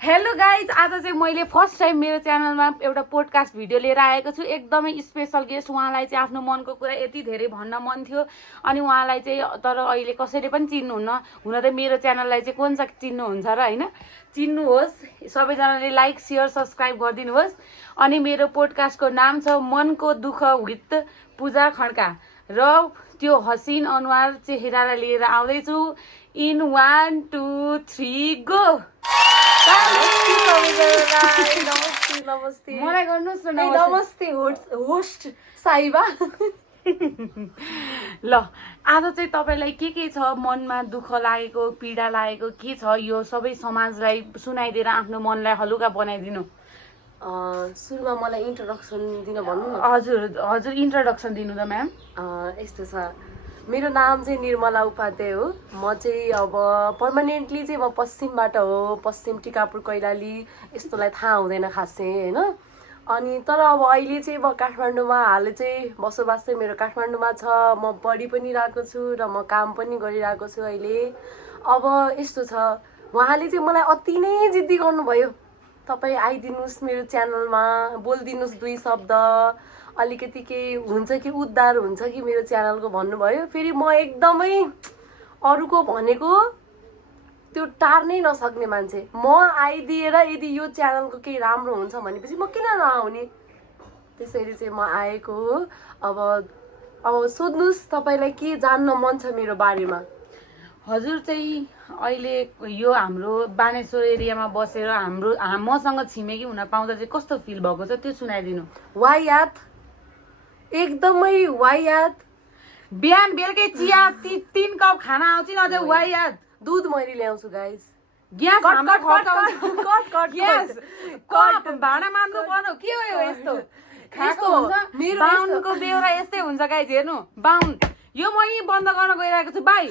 Hello guys, आज चाहिँ मैले फर्स्ट टाइम मेरो च्यानलमा एउटा पोडकास्ट भिडियो लिएर आएको छु। एकदमै स्पेसल गेस्ट। उहाँलाई चाहिँ आफ्नो मनको कुरा यति धेरै भन्न मन थियो अनि उहाँलाई चाहिँ तर अहिले कसैले पनि चिन्नुहुन्न। हुन त मेरो च्यानललाई चाहिँ कोन सा चिन्नुहुन्छ र हैन, चिन्नुहोस्। सबैजनाले लाइक शेयर सब्सक्राइब गरिदिनुहोस्। अनि मेरो पोडकास्टको नाम छ मनको दुःख विथ पूजा खड्का र त्यो हसिन अनुहार चेहरालाई लिएर आउँदैछु। In 1 2 3 go. नमस्ते मलाई गर्नुहोस् न नमस्ते होस्ट साइबा। ल, आज चाहिँ तपाईलाई के छ मनमा दुःख लागेको, पीडा लागेको के छ, यो सबै समाजलाई सुनाइदिएर आफ्नो मनलाई हलुका बनाइदिनु। सुरुमा मलाई इन्ट्रोडक्सन दिन भन्नु न। हजुर हजुर, इन्ट्रोडक्सन दिनु त म्याम। यस्तो छ, मेरो नाम चाहिँ निर्मला उपाध्याय हो। म चाहिँ अब पर्मानेन्टली चाहिँ म पश्चिमबाट हो, पश्चिम टिकापुर कैलाली, यस्तोलाई थाहा हुँदैन खासै होइन। अनि तर अब अहिले चाहिँ म काठमाडौँमा हाल चाहिँ बसोबास चाहिँ मेरो काठमाडौँमा छ। म पढि पनि रहेको छु र म काम पनि गरिरहेको छु अहिले। अब यस्तो छ, उहाँले चाहिँ मलाई अति नै जिद्दी गर्नुभयो, तपाईँ आइदिनुहोस् मेरो च्यानलमा, बोलिदिनुहोस् 2 शब्द, अलिकति केही हुन्छ कि उद्धार हुन्छ कि मेरो च्यानलको भन्नुभयो। फेरि म एकदमै अरूको भनेको त्यो टार्नै नसक्ने मान्छे। म आइदिएर यदि यो च्यानलको केही राम्रो हुन्छ भनेपछि म किन नआउने, त्यसरी चाहिँ म आएको हो। अब सोध्नुहोस् तपाईँलाई के जान्न मन छ मेरो बारेमा। हजुर चाहिँ अहिले यो हाम्रो बानेश्वर एरियामा बसेर मसँग छिमेकी हुन पाउँदा चाहिँ कस्तो फिल भएको छ त्यो सुनाइदिनु। वायात, एकदमै वायात। बिहान बेलुकै चिया 3 कप खाना आउँछ न, अझै वायात। दुध मैले ल्याउँछु गाइस। ग्यास हाम्रो खर्चाउँछ। ग्यास कप भाँडा मान्नु पर्नु के हो यो यस्तो खाएको हुन्छ। बाहुनको बेहोरा यस्तै हुन्छ गाइज। हेर्नु, बाहुन यो म यहीँ बन्द गर्न गइरहेको छु। बाई।